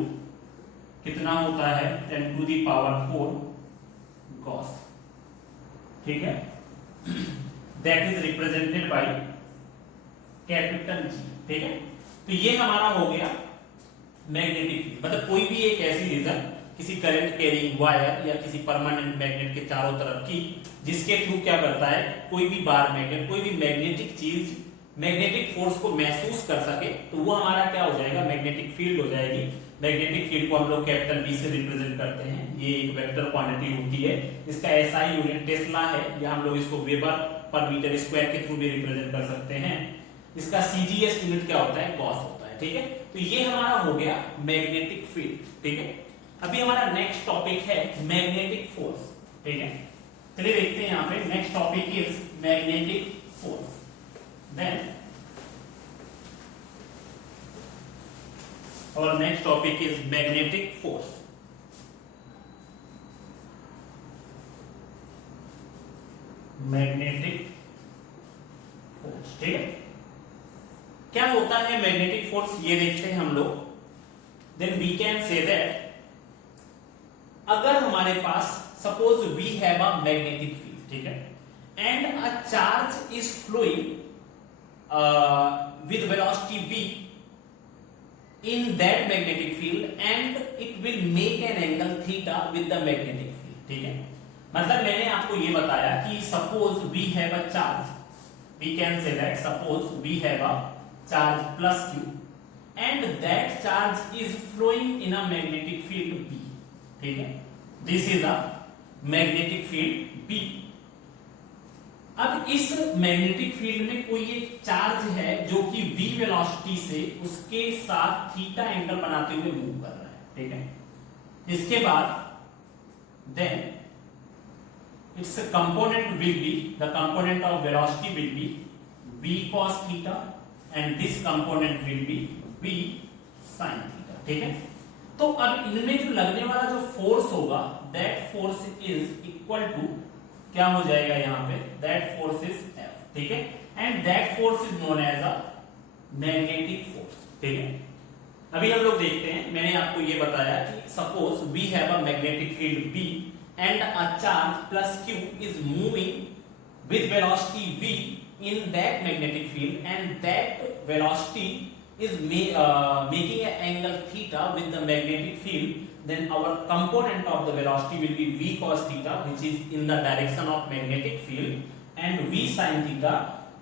कितना होता है, 10⁴ गॉस ठीक है, that is represented by capital G ठीक है। तो ये हमारा हो गया मैग्नेटिक फील्ड, मतलब कोई भी एक ऐसी रीजन किसी करंट कैरिंग वायर या किसी परमानेंट मैग्नेट के चारों तरफ की, जिसके थ्रू क्या करता है, कोई भी बार मैग्नेट, कोई भी मैग्नेटिक चीज मैग्नेटिक फोर्स को महसूस कर सके, तो वो हमारा क्या हो जाएगा, मैग्नेटिक फील्ड हो जाएगी। मैग्नेटिक फील्ड को हम लोग कैपिटल B से रिप्रेजेंट करते हैं, ये एक वेक्टर क्वांटिटी होती है। इसका SI यूनिट टेस्ला है, या हम लोग इसको वेबर पर मीटर स्क्वायर के थ्रू भी रिप्रेजेंट कर सकते हैं। इसका CGS यूनिट क्या होता है, गॉस होता है ठीक है। तो ये हमारा हो गया मैग्नेटिक फील्ड ठीक है। अभी हमारा नेक्स्ट टॉपिक है मैग्नेटिक फोर्स ठीक है। चलिए देखते हैं, यहाँ पे next topic is magnetic force. Then our next topic is magnetic force। Magnetic force ठीक है, क्या होता है मैग्नेटिक फोर्स, ये देखते हैं हम लोग। Then we can say that, अगर हमारे पास suppose we have a magnetic field ठीक है, and a charge is flowing with velocity v in that magnetic field and it will make an angle theta with the magnetic field ठीक है। मतलब मैंने आपको ये बताया कि suppose we have a charge, we can say that suppose we have a charge plus q and that charge is flowing in a magnetic field b ठीक है। This is a magnetic field B. अब इस magnetic field में कोई एक charge है जो कि v वेलोसिटी से उसके साथ थीटा एंगल बनाते हुए मूव कर रहा है, ठीक है। इसके बाद then its component will be, the component of velocity will be v cos theta and this component will be v sin theta, ठीक है। तो अब इनमें जो लगने वाला जो फोर्स होगा that force is equal to क्या हो जाएगा यहाँ पे, दैट फोर्स इज F, ठीक है। And that force is known as a magnetic force, ठीक है। अभी हम लोग देखते हैं, मैंने आपको ये बताया कि suppose we have a magnetic field B and a charge plus Q is moving with velocity V in that magnetic field and that velocity is making an angle theta with the magnetic field, then our component of the velocity will be v cos theta which is in the direction of magnetic field and v sin theta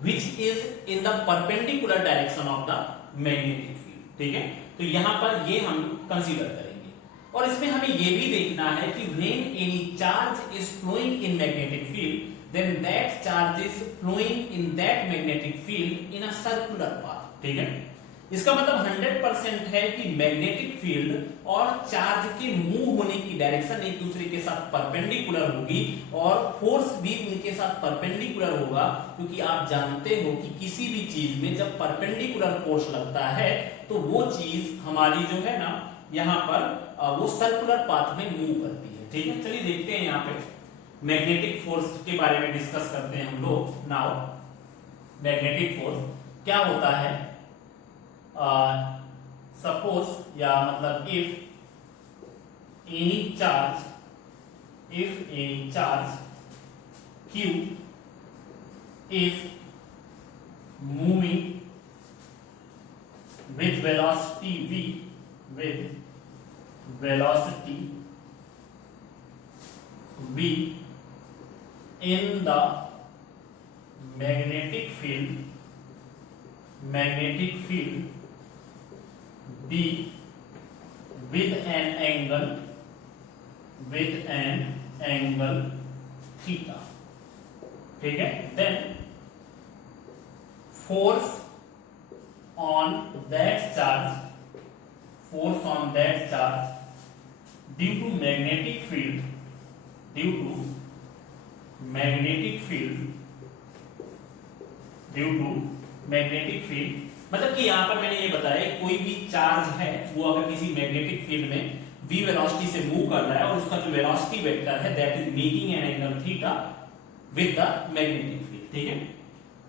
which is in the perpendicular direction of the magnetic field, ठीक है। तो यहाँ पर ये हम consider करेंगे और इसमें हमें ये भी देखना है कि when any charge is flowing in magnetic field then that charge is flowing in that magnetic field in a circular path, ठीक है। इसका मतलब 100% है कि मैग्नेटिक फील्ड और चार्ज के मूव होने की डायरेक्शन एक दूसरे के साथ परपेंडिकुलर होगी और फोर्स भी उनके साथ परपेंडिकुलर होगा, क्योंकि आप जानते हो कि किसी भी चीज में जब परपेंडिकुलर फोर्स लगता है तो वो चीज हमारी जो है ना यहाँ पर वो सर्कुलर पाथ में मूव करती है, ठीक है। चलिए देखते हैं यहाँ पे मैग्नेटिक फोर्स के बारे में डिस्कस करते हैं हम लोग। नाउ मैग्नेटिक फोर्स क्या होता है, सपोज या मतलब if any charge Q is moving with velocity V in the magnetic field B with an angle theta, ठीक है। Then force on that charge due to magnetic field मतलब कि यहाँ पर मैंने ये बताया कोई भी चार्ज है वो अगर किसी मैग्नेटिक फील्ड में v वेलोसिटी से मूव कर रहा है और उसका जो वेलोसिटी वेक्टर है that is making an angle theta with the magnetic field, ठीक है।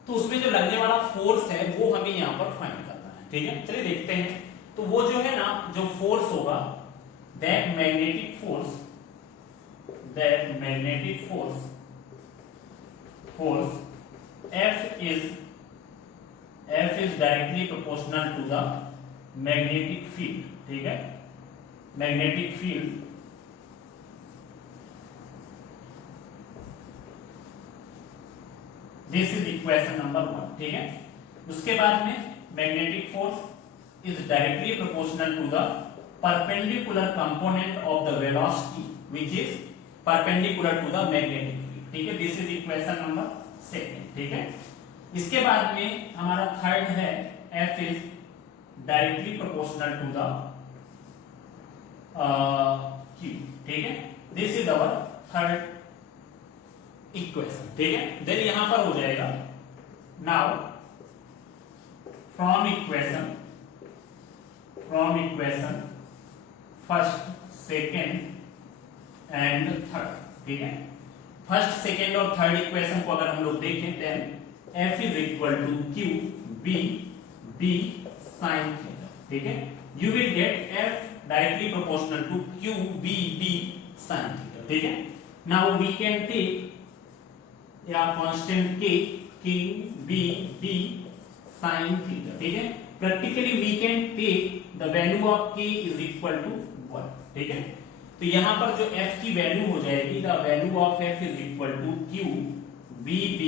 तो उसमें जो लगने वाला फोर्स है वो हमें यहाँ पर फाइंड करना है, ठीक है। चलिए देखते हैं। तो वो जो है ना जो फोर्स होगा that magnetic force F is directly proportional to the magnetic field, ठीक है। Magnetic field this is equation number 1, ठीक है। उसके बाद में magnetic force is directly proportional to the perpendicular component of the velocity which is perpendicular to the magnetic field, ठीक है। This is equation number 2, ठीक है। इसके बाद में हमारा थर्ड है F is directly proportional to the Q, ठीक है। This is our third equation, ठीक है। देन यहां पर हो जाएगा now from equation first, second and third, ठीक है। फर्स्ट, सेकेंड और थर्ड इक्वेशन को अगर हम लोग देखें then F is equal to Q B B sin theta, ठीक है। You will get F directly proportional to Q B B sin theta, ठीक है। Now we can take या constant K Q B B sin theta, ठीक है। Practically we can take the value of K is equal to 1, ठीक है। तो यहाँ पर जो F की वैल्यू हो जाएगी the value of F is equal to Q B B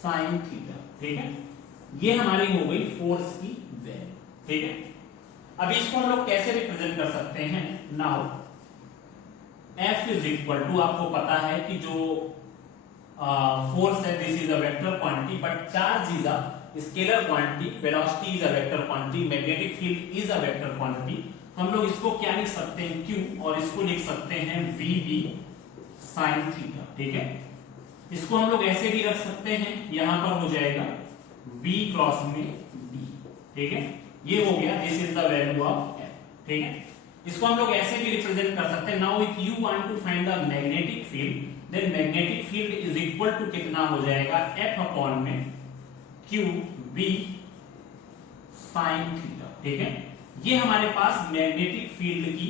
sin theta, ठीक है। ये हमारी हो गई फोर्स की वैल्यू, ठीक है। अब इसको हम लोग कैसे रिप्रेजेंट कर सकते हैं? Now F is equal to, आपको पता है कि जो फोर्स है this is a vector quantity but charge is a scalar quantity, velocity is a vector quantity, magnetic field is a vector quantity. हम लोग इसको क्या लिख सकते हैं, Q, और इसको लिख सकते हैं VB sin थीटा। ठीक है, इसको हम लोग ऐसे भी रख सकते हैं, यहां पर हो जाएगा B क्रॉस में D। ठीक है, ये हो गया, this is the value of F। ठीक है, इसको हम लोग ऐसे भी रिप्रेजेंट कर सकते हैं। Now if you want to find the magnetic field, then magnetic field is equal to कितना हो जाएगा, F अपॉन में Q B sin थीटा। ठीक है, ये हमारे पास मैग्नेटिक फील्ड की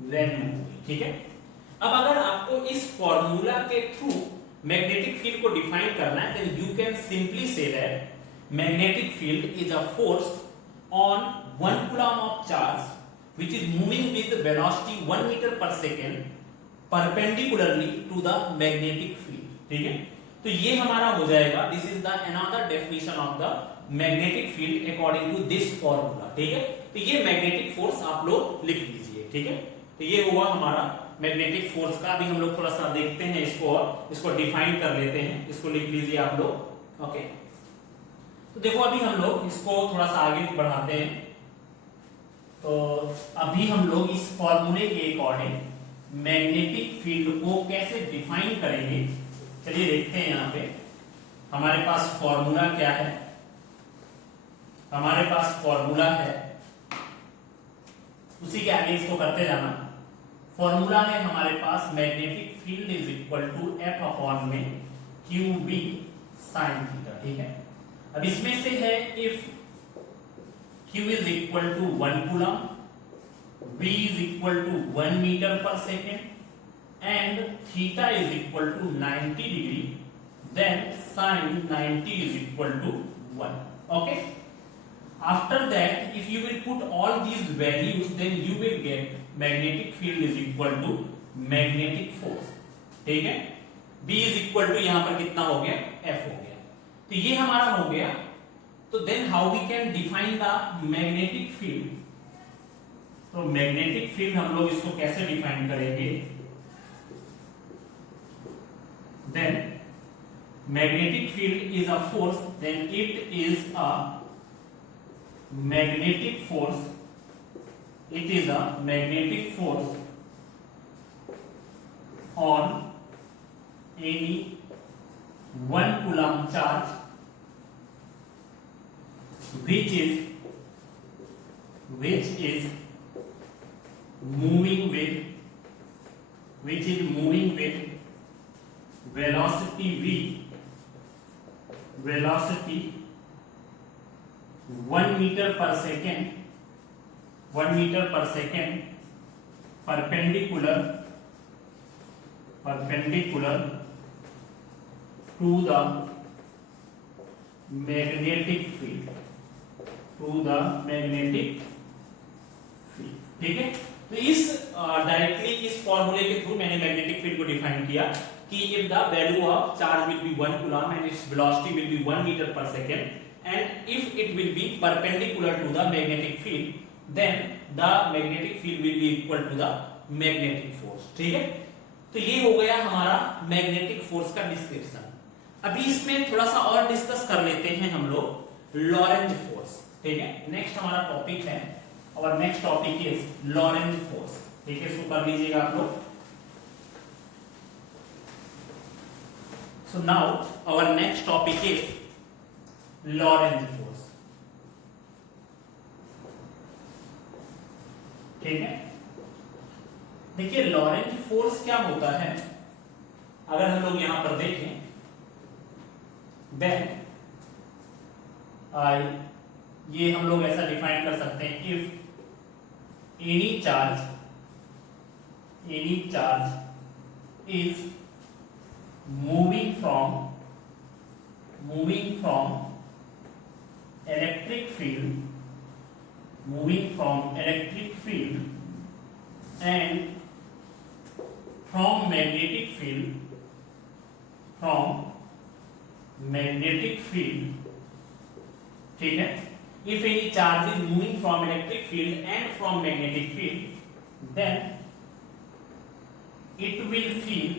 वैल्यू होगी। ठीक है, अब अगर आपको इस फॉर्मूला के थ्रू मैग्नेटिक फील्ड को डिफाइन करना है, then you can simply say that magnetic field is a force on 1 coulomb of charge which is moving with velocity 1 meter per second perpendicularly to the magnetic field। ठीक है, तो ये हमारा हो जाएगा, this is the another definition of the magnetic field according to this formula. ठीक है, तो ये मैग्नेटिक फोर्स आप लोग लिख लीजिए। ठीक है, तो ये हुआ हमारा मैग्नेटिक फोर्स का। अभी हम लोग थोड़ा सा देखते हैं इसको और इसको डिफाइन कर लेते हैं, इसको लिख लीजिए आप लोग। ओके, तो देखो अभी हम लोग इसको थोड़ा सा आगे बढ़ाते हैं। तो अभी हम लोग इस फॉर्मूले के अकॉर्डिंग मैग्नेटिक फील्ड को कैसे डिफाइन करेंगे, चलिए देखते हैं। यहाँ पे हमारे पास फॉर्मूला क्या है, हमारे पास फॉर्मूला है, उसी के आगे इसको करते जाना। फॉर्मूला है हमारे पास, magnetic field is equal to F upon में QB sin थीटा। ठीक है, अब इसमें से है if Q is equal to 1 coulomb, B is equal to 1 meter per second and theta is equal to 90 degree, then sin 90 is equal to 1। Okay, after that if you will put all these values, then you will get magnetic field is equal to magnetic force। ठीक है, B is equal to यहां पर कितना हो गया, F हो गया। तो ये हमारा हो गया। तो then how we can define the magnetic field, तो मैग्नेटिक फील्ड हम लोग इसको कैसे डिफाइन करेंगे, then magnetic field is a force, then it is a magnetic force, it is a magnetic force on any 1 coulomb charge which is moving with velocity v, velocity 1 meter per second, 1 meter per second, perpendicular to the magnetic field, to the magnetic field। ठीक है, तो इस directly इस फॉर्मूले के through मैंने magnetic field को define किया कि if the value of charge will be 1 coulomb and its velocity will be 1 metre per second and if it will be perpendicular to the magnetic field, then the magnetic field will be equal to the magnetic force. ठीक है, तो ये हो गया हमारा magnetic force का description. अभी इसमें थोड़ा सा और डिस्कस कर लेते हैं हम लोग लॉरेंज फोर्स। ठीक है, नेक्स्ट हमारा टॉपिक है, और next topic is Lorentz force. ठीक है, इसको कर लीजिएगा आप लोग। So now our next topic is Lorentz force. ठीक है, देखिए लॉरेंज फोर्स क्या होता है, अगर हम लोग यहां पर देखें, देन ये हम लोग ऐसा डिफाइन कर सकते हैं, if any charge is moving from electric field and from magnetic field, ठीक है, if any charge is moving from electric field and from magnetic field, then it will feel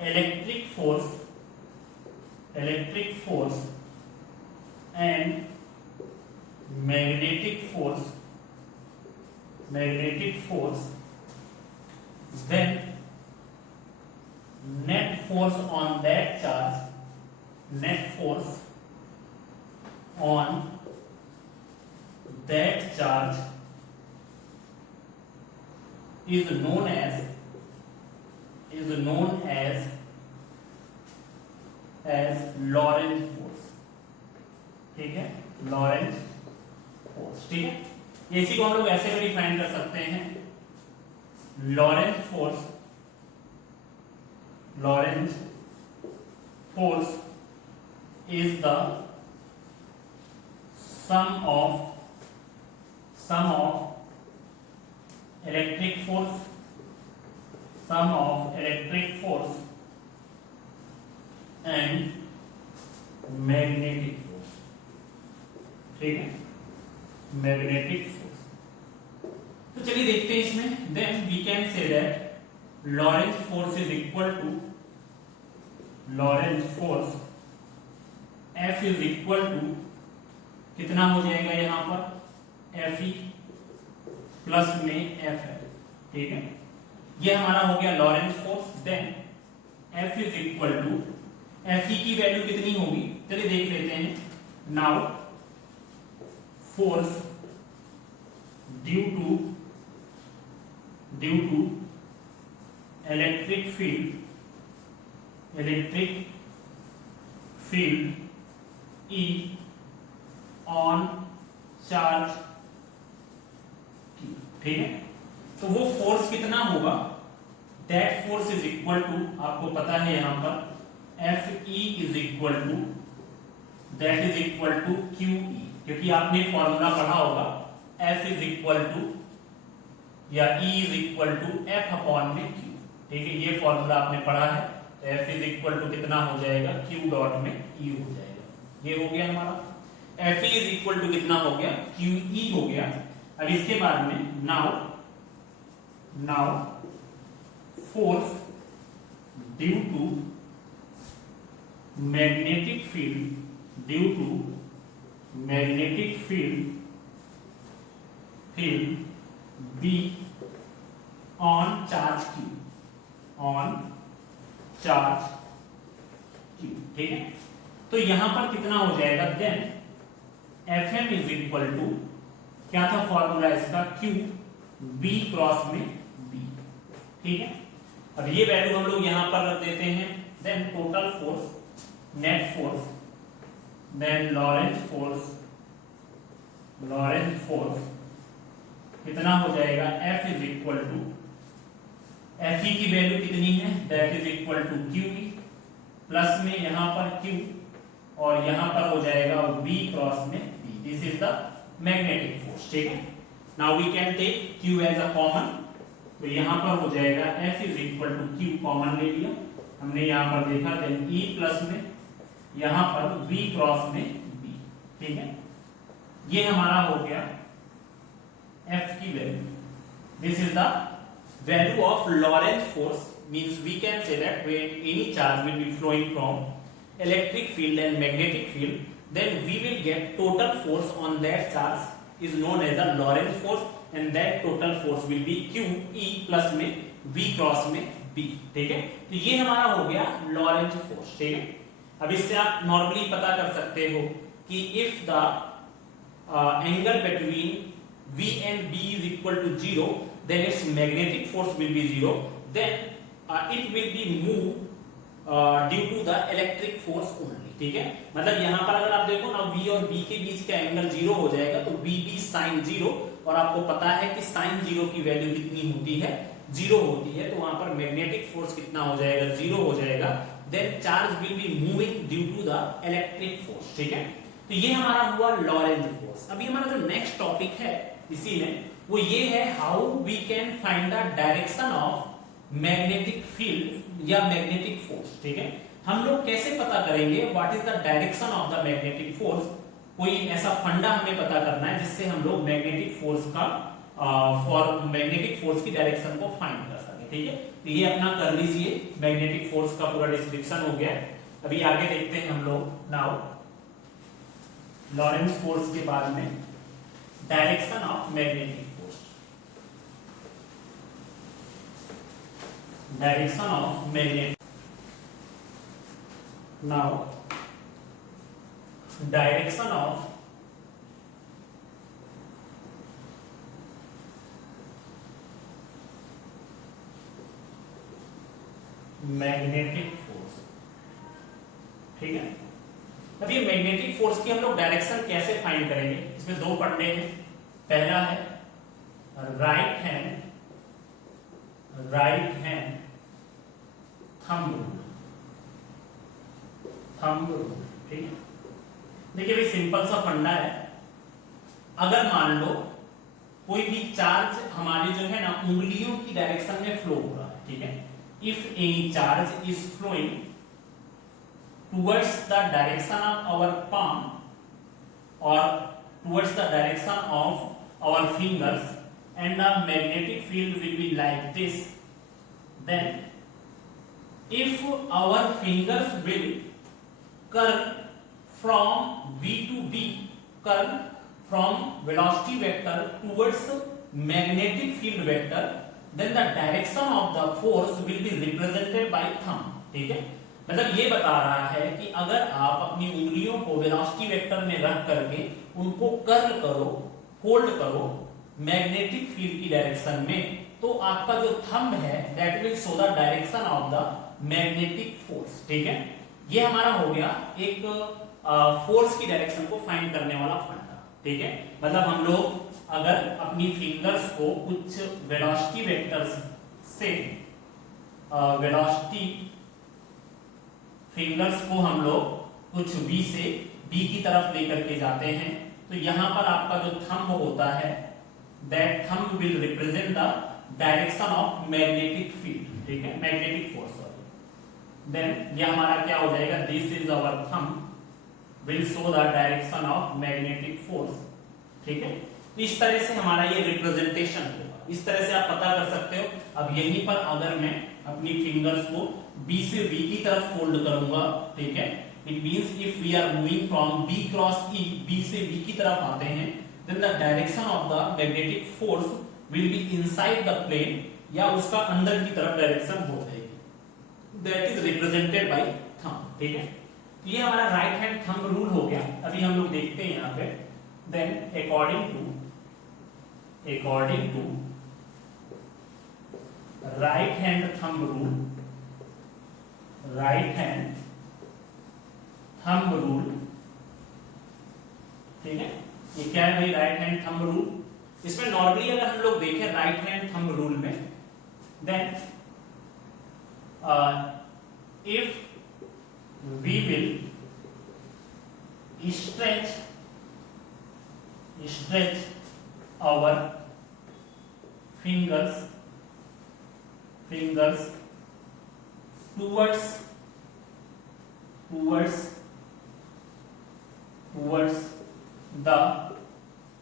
electric force and magnetic force, then net force on that charge, is known as Lorentz force, ठीक है, Lorentz force, ठीक है। इसी को हम लोग ऐसे भी डिफाइन कर सकते हैं, Lorentz force is the sum of electric force and magnetic force, ठीक है, मैग्नेटिक फोर्स। तो चलिए देखते हैं इसमें, then we can say that Lorentz force is equal to F is equal to कितना हो जाएगा यहां पर Fe प्लस में F है, ठीक है, ये हमारा हो गया Lorentz force. Then F is equal to Fe की वैल्यू कितनी होगी, चलिए देख लेते हैं। Now force due to electric field E on charge, ठीक है, तो वो फोर्स कितना होगा, that force is equal to, आपको पता है यहां पर Fe is equal to QE, क्योंकि आपने फॉर्मूला पढ़ा होगा F इज इक्वल टू या E is equal to F upon में Q, ठीक है, ये फॉर्मूला आपने पढ़ा है। तो F इज इक्वल टू कितना हो जाएगा, Q डॉट में E हो जाएगा, ये हो गया हमारा। Fe इज इक्वल टू कितना हो गया, QE हो गया। अब इसके बाद में now force due to magnetic field B on charge Q, ठीक है, तो यहां पर कितना हो जाएगा, then Fm is equal to क्या था फॉर्मूला इसका, Q B क्रॉस में B, ठीक है। अब ये वैल्यू हम लोग यहां पर रख देते हैं। Then total force, net force, then Lorentz force कितना हो जाएगा, F is equal to Fe की वैल्यू कितनी है, that is equal to QE plus में यहां पर Q और यहां पर हो जाएगा B क्रॉस में B, this is the magnetic force, ठीक है। Now we can take Q as a common, तो यहां पर हो जाएगा F is equal to Q, common ले लिया हमने यहां पर देखा, देन E प्लस में यहां पर B क्रॉस में B, ठीक है, ये हमारा हो गया F की value. This is the value of Lorentz force, means we can say that when any charge will be flowing from electric field and magnetic field, then we will get total force on that charge is known as the Lorentz force, and that total force will be QE plus में B cross में B, ठीक है। तो ये हमारा हो गया Lorentz force, ठीक है। अब इससे आप नॉर्मली पता कर सकते हो कि if the angle between V and B is equal to 0, then its magnetic force will be 0, then it will be moved due to the electric force only, ठीक है। मतलब यहाँ पर अगर आप देखो ना, V और B के बीच का एंगल 0 हो जाएगा, तो VB sin 0, और आपको पता है कि sin 0 की वैल्यू कितनी होती है, 0 होती है, तो वहां पर मैग्नेटिक फोर्स कितना हो जाएगा, 0 हो जाएगा। Then charge will be moving due to the electric force, ठीक है। तो ये हमारा हुआ लॉरेंज फोर्स। अभी हमारा जो नेक्स्ट टॉपिक है इसी में, वो ये है how we can find the direction of magnetic field या मैग्नेटिक फोर्स, ठीक है। हम लोग कैसे पता करेंगे what is the direction of the magnetic force, कोई ऐसा फंडा हमें पता करना है जिससे हम लोग मैग्नेटिक फोर्स का मैग्नेटिक फोर्स की डायरेक्शन को फाइंड कर सके। ठीक है, तो ये अपना कर लीजिए, मैग्नेटिक फोर्स का पूरा डिस्क्रिप्शन हो गया। अभी आगे देखते हैं हम लोग नाउ लॉरेंट्ज फोर्स के बाद में direction of magnetic force. Direction of magnetic, now direction of magnetic force. ठीक है, अब ये मैग्नेटिक फोर्स की हम लोग डायरेक्शन कैसे फाइंड करेंगे, इसमें दो फंडे हैं। पहला है राइट हैंड थंब रूल। ठीक है, देखिए भाई सिंपल सा फंडा है। अगर मान लो कोई भी चार्ज हमारी जो है ना उंगलियों की डायरेक्शन में फ्लो हो रहा है, ठीक है, if any charge is flowing towards the direction of our palm or towards the direction of our fingers and the magnetic field will be like this, then if our fingers will curl from V to B, curl from velocity vector towards magnetic field vector, then the direction of the force will be represented by thumb। ठीक है, मतलब ये बता रहा है कि अगर आप अपनी उंगलियों को वेलोसिटी वेक्टर में रख करके उनको कर्ल करो, फोल्ड करो मैग्नेटिक फील्ड की डायरेक्शन में, तो आपका जो थंब है that will show the direction of the magnetic force. ठीक है, ये हमारा हो गया एक फोर्स की डायरेक्शन को फाइंड करने वाला फंडा। ठीक है, मतलब हम लोग अगर अपनी फिंगर्स को कुछ वेलोसिटी वेक्टर्स से वेलोसिटी फिंगर्स को हम लोग कुछ V से B की तरफ लेकर के जाते हैं, तो यहां पर आपका जो थंब होता है that thumb will represent the direction of magnetic field. ठीक है, मैग्नेटिक फोर्स। देन ये हमारा क्या हो जाएगा, this is our thumb will show the direction of magnetic force. ठीक है, तो इस तरह से हमारा ये रिप्रेजेंटेशन होगा। इस तरह से आप पता कर सकते हो। अब यहीं पर अगर मैं अपनी फिंगर्स को B से V की तरफ फोल्ड करूंगा, ठीक है, it means if we are moving from B cross E, B से V की तरफ आते हैं, then the direction of the magnetic force will be inside the plane, या उसका अंदर की तरफ डायरेक्शन हो जाएगी, that is represented by thumb. ठीक है, ये हमारा राइट हैंड थंब रूल हो गया। अभी हम लोग देखते हैं यहां पे, then according to right hand thumb rule, right hand thumb rule. ठीक है, ये क्या है भाई राइट हैंड थंब रूल? इसमें नॉर्मली अगर हम लोग देखें राइट हैंड थंब रूल में, then if we will stretch our fingers towards the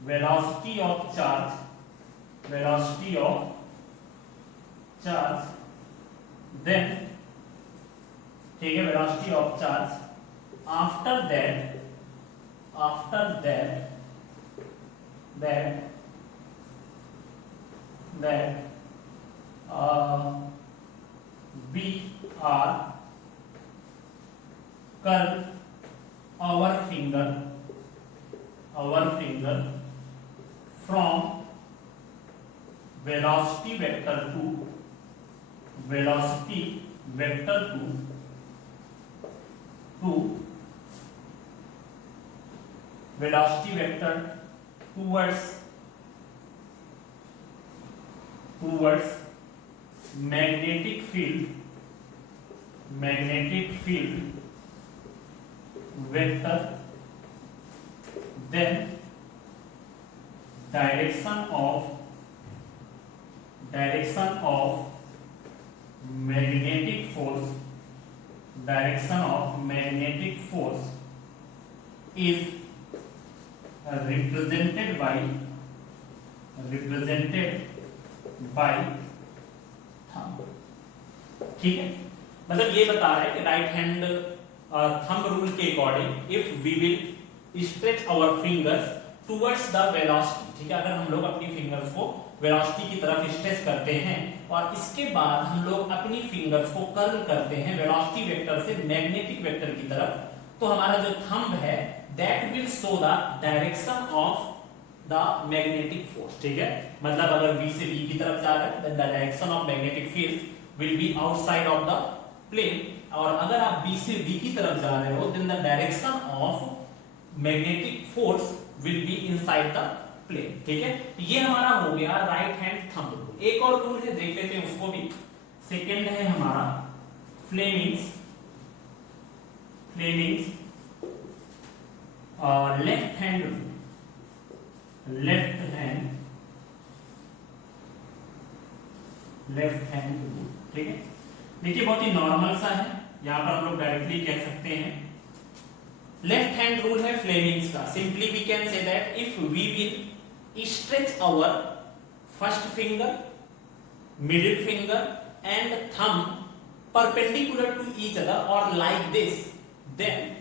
velocity of charge, then ठीक है, velocity of charge, after that we are curl our finger from velocity vector to velocity vector towards magnetic field vector, then direction of magnetic force is represented by thumb. ठीक है, मतलब ये बता रहा है कि राइट हैंड थंब रूल के according if we will stretch our fingers towards the velocity, ठीक है, अगर हम लोग अपनी फिंगर्स को वेलोसिटी की तरफ स्ट्रेच करते हैं और इसके बाद हम लोग अपनी फिंगर्स को कर्ल करते हैं वेलोसिटी वेक्टर से मैग्नेटिक वेक्टर की तरफ, तो हमारा जो थंब है that will show the direction of the magnetic force. ठीक है, मतलब अगर V से B की तरफ जा रहा है then the direction of magnetic field will be outside of the plane, और अगर आप B से D की तरफ जा रहे हो then the direction of magnetic force will be inside the plane. ठीक है, ये हमारा हो गया राइट हैंड थंब रूल। एक और रूल है, देख लेते हैं उसको भी। सेकंड है हमारा फ्लेमिंग्स लेफ्ट हैंड रूल। ठीक है, देखिए बहुत ही नॉर्मल सा है, यहां पर हम लोग डायरेक्टली कह सकते हैं लेफ्ट हैंड रूल है फ्लेमिंग्स का। Simply we can say that if we will stretch our first finger, middle finger and thumb perpendicular to each other or like this, then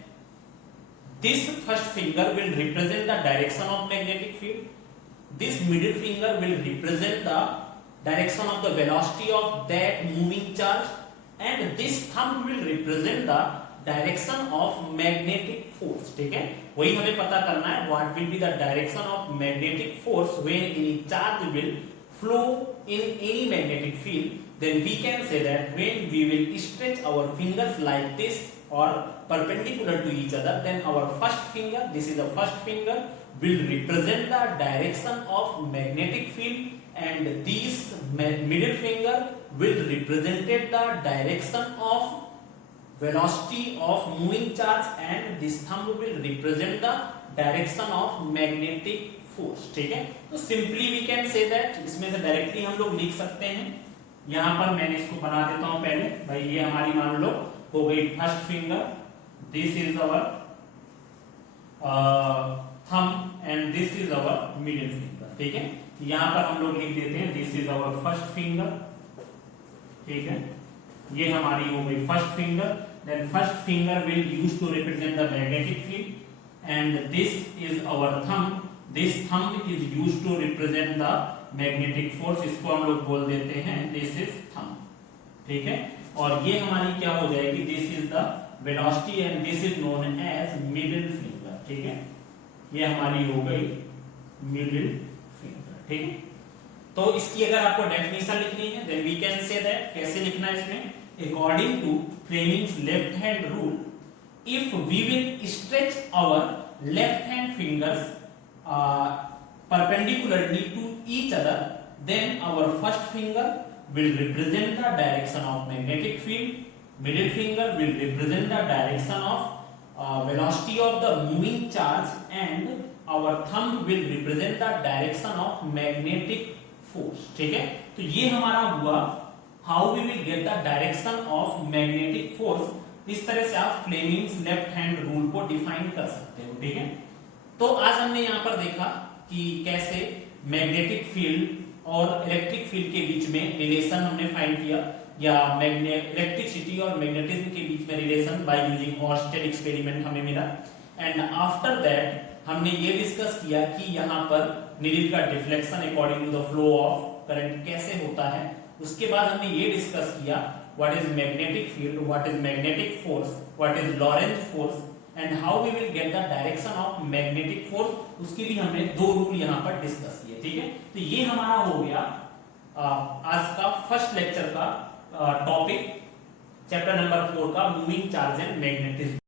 this first finger will represent the direction of magnetic field, this middle finger will represent the direction of the velocity of that moving charge, and this thumb will represent the direction of magnetic force। ठीक है, वही हमें पता करना है what will be the direction of magnetic force when any charge will flow in any magnetic field, then we can say that when we will stretch our fingers like this or perpendicular to each other, then our first finger, this is the first finger, will represent the direction of magnetic field, and this middle finger will represent the direction of velocity of moving charge, and this thumb will represent the direction of magnetic force। ठीक है, तो simply we can say that, इसमें से directly हम लोग लिख सकते हैं। यहां पर मैंने इसको बना देता हूं पहले, भाई ये हमारी मान लो हो गई first finger, this is our thumb and this is our middle finger. ठीक है, यहां पर हम लोग लिख देते हैं this is our first finger. ठीक है, ये हमारी हो गई first finger, then first finger will use to represent the magnetic field, and this is our thumb, this thumb is use to represent the magnetic force, इसको हम लोग बोल देते हैं दिस इज थंब। ठीक है, और ये हमारी क्या हो जाएगी, this is the velocity and this is known as middle finger. ठीक है, ये हमारी हो गई मिडिल फिंगर। ठीक है, तो इसकी अगर आपको डेफिनेशन लिखनी है then we can say that, कैसे लिखना है इसमें, according to Fleming's left hand rule, if we will stretch our left hand fingers perpendicularly to each other, then our first finger will represent the direction of magnetic field, middle finger will represent the direction of velocity of the moving charge, and our thumb will represent the direction of magnetic force। ठीक है, तो ये हमारा हुआ how we will get the direction of magnetic force। इस तरह से आप फ्लेमिंग्स लेफ्ट हैंड रूल को डिफाइन कर सकते हो। ठीक है, तो आज हमने यहाँ पर देखा कि कैसे मैग्नेटिक फील्ड और इलेक्ट्रिक फील्ड के बीच में रिलेशन हमने फाइंड किया, या इलेक्ट्रिसिटी और मैग्नेटिज्म के बीच में relation by using Oersted experiment हमें मिला। एंड आफ्टर दैट हमने ये डिस्कस किया कि यहाँ पर नीडल का deflection according to the flow of current कैसे होता है। उसके बाद हमने ये डिस्कस किया what is magnetic field, what is magnetic force, what is Lorentz force, and how we will get the direction of magnetic force, उसकी भी हमने दो रूल यहाँ पर डिस्कस किए। ठीक है, तो ये हमारा हो गया आज का फर्स्ट लेक्चर का टॉपिक, चैप्टर नंबर 4 का मूविंग चार्ज एंड मैग्नेटिज्म।